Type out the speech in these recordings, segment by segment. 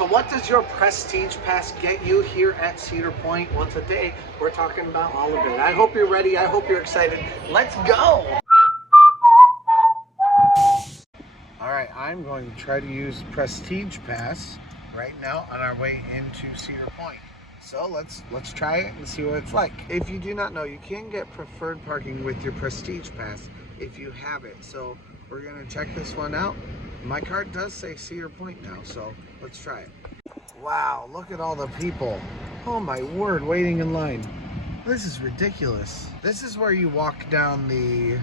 So what does your Prestige Pass get you here at Cedar Point? Well, today we're talking about all of it. I hope you're ready. I hope you're excited. Let's go. All right, I'm going to try to use Prestige Pass right now on our way into Cedar Point. So let's try it and see what it's like. If you do not know, you can get preferred parking with your Prestige Pass if you have it. So we're gonna check this one out. My card does say Cedar Point now, so let's try it. Wow, look at all the people. Oh my word, waiting in line. This is ridiculous. This is where you walk down the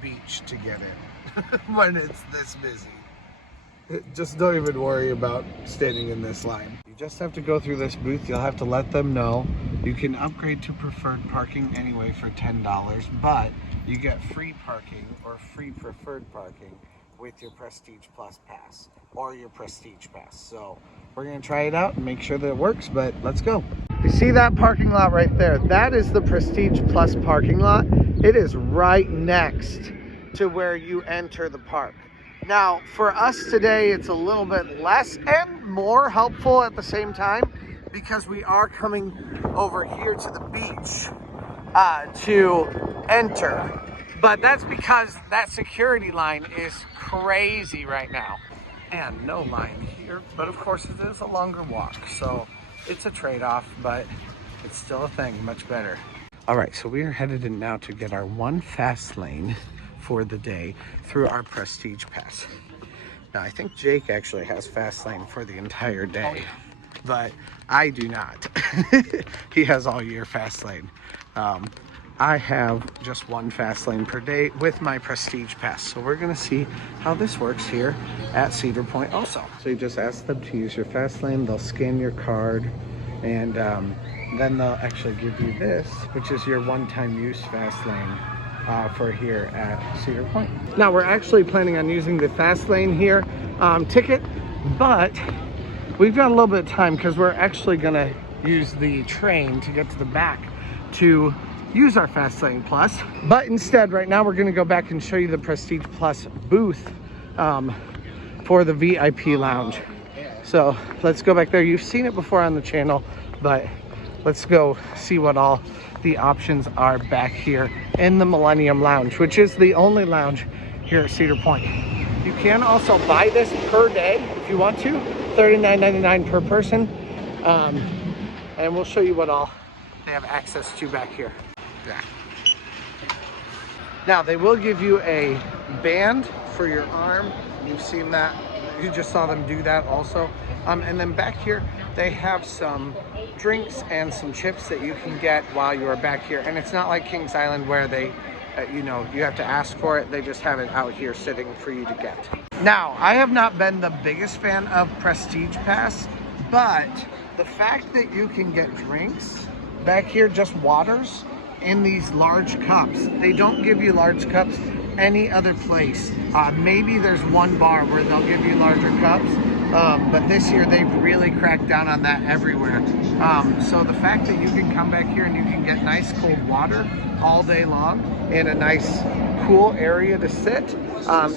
beach to get it when it's this busy. Just don't even worry about standing in this line. You just have to go through this booth. You'll have to let them know. You can upgrade to preferred parking anyway for $10, but you get free parking or free preferred parking with your Prestige Plus Pass or your Prestige Pass. So we're gonna try it out and make sure that it works, but let's go. You see that parking lot right there? That is the Prestige Plus parking lot. It is right next to where you enter the park. Now, for us today, it's a little bit less and more helpful at the same time because we are coming over here to the beach to enter. But that's because that security line is crazy right now. And no line here, but of course it is a longer walk. So it's a trade-off, but it's still a thing, much better. All right, so we are headed in now to get our one fast lane for the day through our Prestige Pass. Now, I think Jake actually has fast lane for the entire day, but I do not. He has all year fast lane. I have just one fast lane per day with my Prestige Pass. So we're gonna see how this works here at Cedar Point also. So you just ask them to use your fast lane, they'll scan your card, and then they'll actually give you this, which is your one-time use fast lane for here at Cedar Point. Now we're actually planning on using the fast lane here ticket, but we've got a little bit of time because we're actually gonna use the train to get to the back to use our fast lane plus. But instead, right now we're gonna go back and show you the Prestige Plus booth for the VIP lounge. So let's go back there. You've seen it before on the channel, but let's go see what all the options are back here in the Millennium Lounge, which is the only lounge here at Cedar Point. You can also buy this per day if you want to, $39.99 per person. And we'll show you what all they have access to back here. Yeah. Now they will give you a band for your arm. You've seen that. You just saw them do that also. And then back here, they have some drinks and some chips that you can get while you are back here. And it's not like Kings Island where they, you know, you have to ask for it. They just have it out here sitting for you to get. Now, I have not been the biggest fan of Prestige Pass, but the fact that you can get drinks back here, just waters, in these large cups. They don't give you large cups any other place. Maybe there's one bar where they'll give you larger cups, but this year they've really cracked down on that everywhere. So the fact that you can come back here and you can get nice cold water all day long in a nice cool area to sit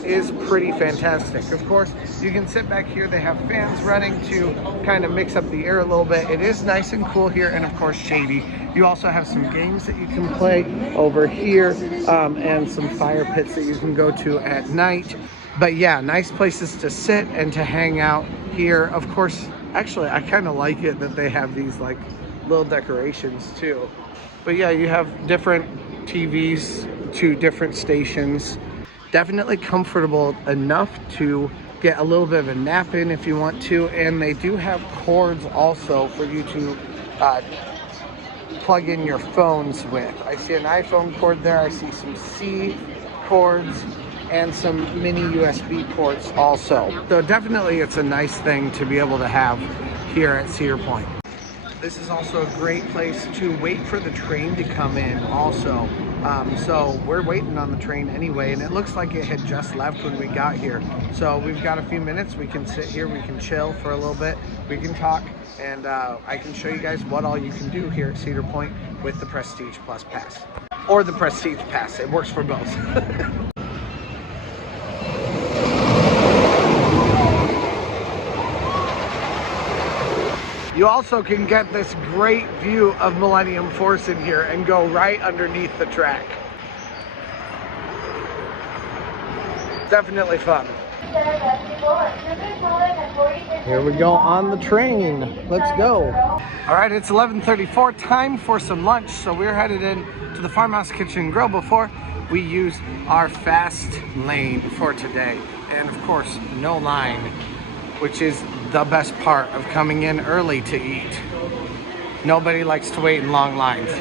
is pretty fantastic. Of course, you can sit back here. They have fans running to kind of mix up the air a little bit. It is nice and cool here, and of course shady. You also have some games that you can play over here and some fire pits that you can go to at night. But yeah, nice places to sit and to hang out here. Of course, actually, I kind of like it that they have these like little decorations too. But yeah, you have different TVs to different stations. Definitely comfortable enough to get a little bit of a nap in if you want to. And they do have cords also for you to plug in your phones with. I see an iPhone cord there. I see some C cords and some mini USB ports also. So definitely it's a nice thing to be able to have here at Cedar Point. This is also a great place to wait for the train to come in also. So we're waiting on the train anyway, and it looks like it had just left when we got here. So we've got a few minutes. We can sit here, we can chill for a little bit, we can talk, and I can show you guys what all you can do here at Cedar Point with the Prestige Plus Pass. Or the Prestige Pass, it works for both. You also can get this great view of Millennium Force in here and go right underneath the track. Definitely fun. Here we go on the train. Let's go. All right, it's 11:34, time for some lunch. So we're headed in to the Farmhouse Kitchen and Grill before we use our fast lane for today. And of course, no line, which is the best part of coming in early to eat. Nobody likes to wait in long lines.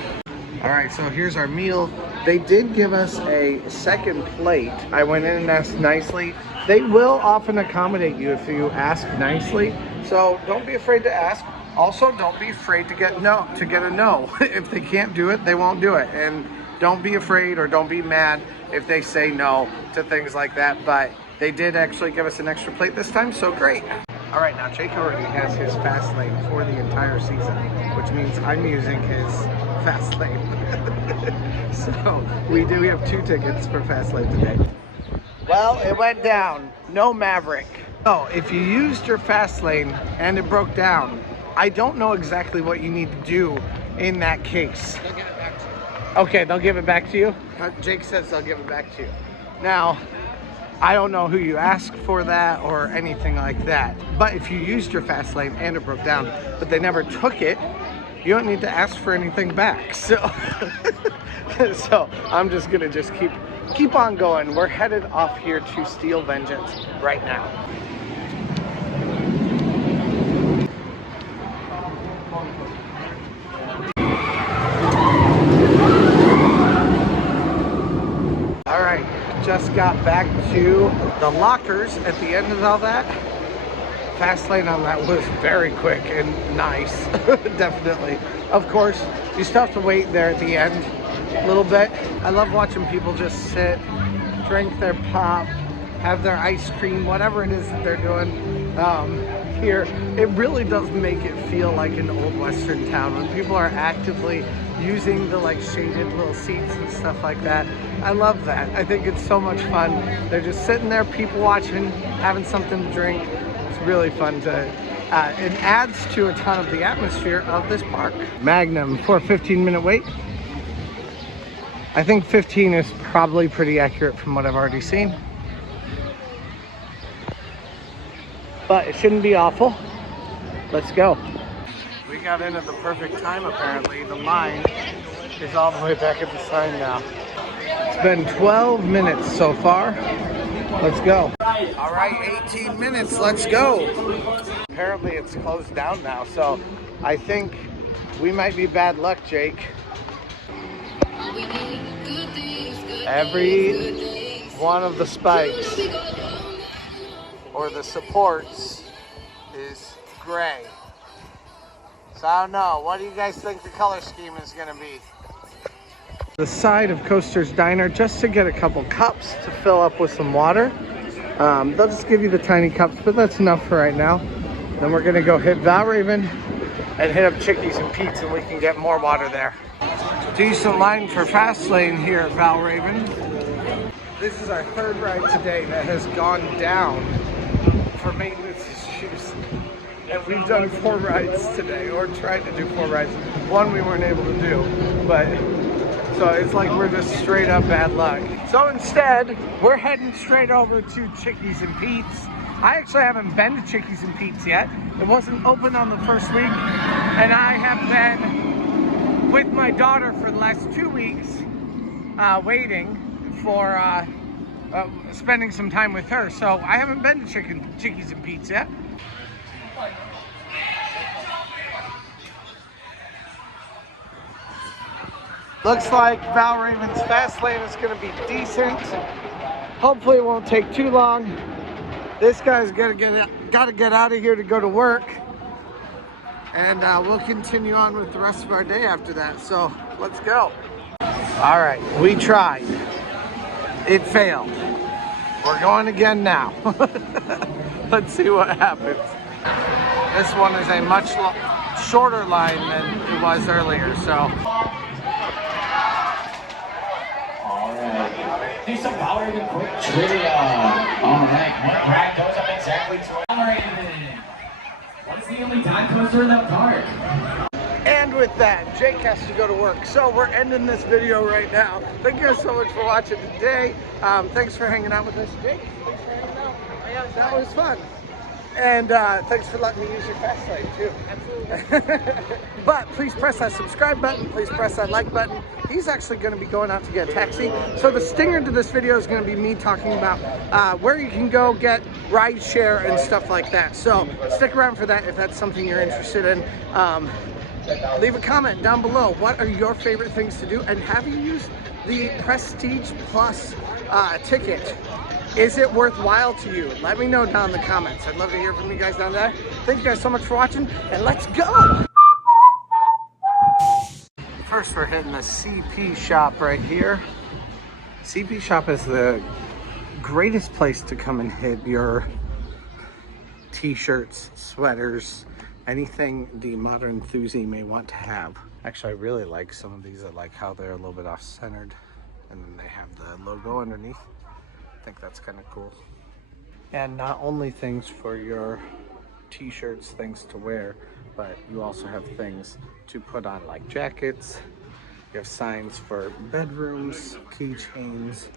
All right, so here's our meal. They did give us a second plate. I went in and asked nicely. They will often accommodate you if you ask nicely. So don't be afraid to ask. Also, don't be afraid to get a no. If they can't do it, they won't do it. And don't be afraid or don't be mad if they say no to things like that. But they did actually give us an extra plate this time, so great. All right, now Jake already has his fast lane for the entire season, which means I'm using his fast lane. So we have 2 tickets for fast lane today. Well, it went down. No Maverick. So if you used your fast lane and it broke down, I don't know exactly what you need to do in that case. They'll give it back to you. Okay, they'll give it back to you? Jake says they'll give it back to you. Now, I don't know who you ask for that or anything like that. But if you used your fast lane and it broke down, but they never took it, you don't need to ask for anything back. So, so I'm just gonna keep on going. We're headed off here to Steel Vengeance right now. All right, just got back to the lockers at the end of all that. Fast lane on that was very quick and nice. Definitely. Of course, you still have to wait there at the end a little bit. I love watching people just sit, drink their pop, have their ice cream, whatever it is that they're doing here. It really does make it feel like an old Western town when people are actively using the like shaded little seats and stuff like that. I love that. I think it's so much fun. They're just sitting there, people watching, having something to drink. Really fun to, it adds to a ton of the atmosphere of this park. Magnum for a 15-minute wait. I think 15 is probably pretty accurate from what I've already seen. But it shouldn't be awful. Let's go. We got in at the perfect time apparently. The line is all the way back at the sign now. It's been 12 minutes so far. Let's go. All right, 18 minutes, let's go. Apparently it's closed down now, so I think we might be bad luck, Jake. Every one of the spikes or the supports is gray. So I don't know, what do you guys think the color scheme is gonna be? The side of Coaster's Diner just to get a couple cups to fill up with some water. They'll just give you the tiny cups, but that's enough for right now. Then we're gonna go hit Valraven and hit up Chickies and Pete's and we can get more water there. Decent line for fast lane here at Valraven. This is our 3rd ride today that has gone down for maintenance issues. And we've done 4 rides today, or tried to do 4 rides. One we weren't able to do, but so it's like we're just straight up bad luck. So instead, we're heading straight over to Chickies and Pete's. I actually haven't been to Chickies and Pete's yet. It wasn't open on the first week, and I have been with my daughter for the last 2 weeks, waiting for spending some time with her. So I haven't been to Chickies and Pete's yet. Looks like Valraven's fast lane is going to be decent. Hopefully it won't take too long. This guy's got to get out of here to go to work. And we'll continue on with the rest of our day after that. So let's go. All right, we tried. It failed. We're going again now. Let's see what happens. This one is a much shorter line than it was earlier, so. Do some power even quick trivia. All right, what ride goes up exactly to Valraven? What is the only dive coaster in the park. And with that, Jake has to go to work, so we're ending this video right now. Thank you guys so much for watching today. Thanks for hanging out with us, Jake. Thanks for hanging out. Yeah, that was fun. And thanks for letting me use your fast lane too. Absolutely. But please press that subscribe button. Please press that like button. He's actually going to be going out to get a taxi. So the stinger to this video is going to be me talking about where you can go get ride share and stuff like that. So stick around for that if that's something you're interested in. Leave a comment down below. What are your favorite things to do? And have you used the Prestige Plus ticket? Is it worthwhile to you? Let me know down in the comments. I'd love to hear from you guys down there. Thank you guys so much for watching, and let's go! First, we're hitting the CP shop right here. CP shop is the greatest place to come and hit your t-shirts, sweaters, anything the modern enthusiast may want to have. Actually, I really like some of these. I like how they're a little bit off-centered, and then they have the logo underneath. I think that's kind of cool. And not only things for your t-shirts, things to wear, but you also have things to put on like jackets. You have signs for bedrooms, keychains,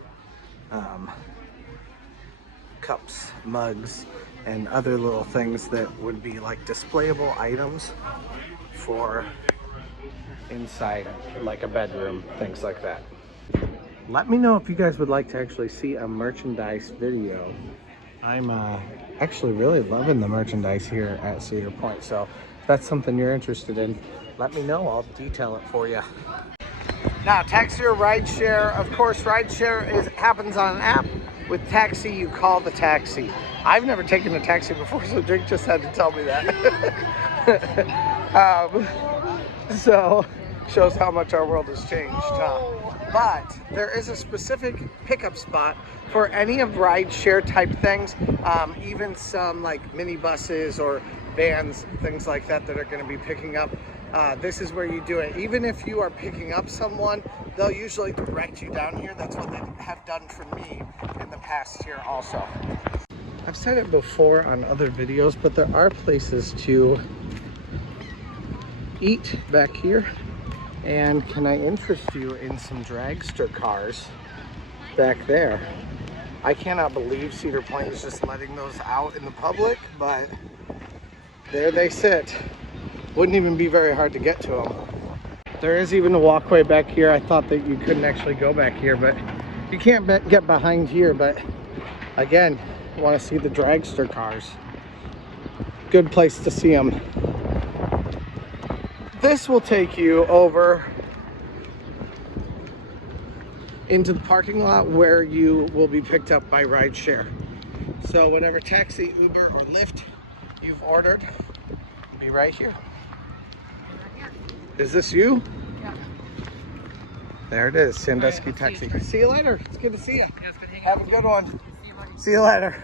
cups, mugs, and other little things that would be like displayable items for inside like a bedroom, things like that. Let me know if you guys would like to actually see a merchandise video. I'm actually really loving the merchandise here at Cedar Point, so if that's something you're interested in, let me know. I'll detail it for you. Now, taxi or ride share, of course, ride share happens on an app. With taxi, you call the taxi. I've never taken a taxi before, so Jake just had to tell me that. So, shows how much our world has changed, huh? But there is a specific pickup spot for any of ride share type things, even some like minibuses or vans, things like that that are going to be picking up. This is where you do it. Even if you are picking up someone, they'll usually direct you down here. That's what they have done for me in the past year also. I've said it before on other videos, but there are places to eat back here. And can I interest you in some dragster cars back there? I cannot believe Cedar Point is just letting those out in the public, but there they sit. Wouldn't even be very hard to get to them. There is even a walkway back here. I thought that you couldn't actually go back here, but you can't get behind here. But again, you want to see the dragster cars. Good place to see them. This will take you over into the parking lot where you will be picked up by ride share. So whatever taxi, Uber, or Lyft you've ordered, be right here. Is this you? Yeah. There it is, Sandusky Taxi. See you later. It's good to see you. Yeah, it's good hanging Have out a good one. See you later.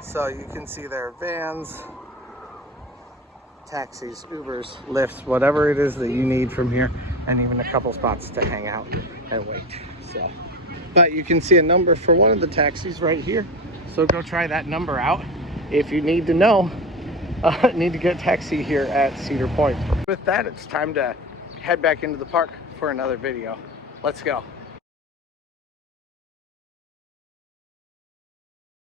So you can see there vans, taxis, Ubers, Lyfts, whatever it is that you need from here, and even a couple spots to hang out and wait. So, but you can see a number for one of the taxis right here. So go try that number out if you need to know. Need to get a taxi here at Cedar Point. With that, it's time to head back into the park for another video. Let's go.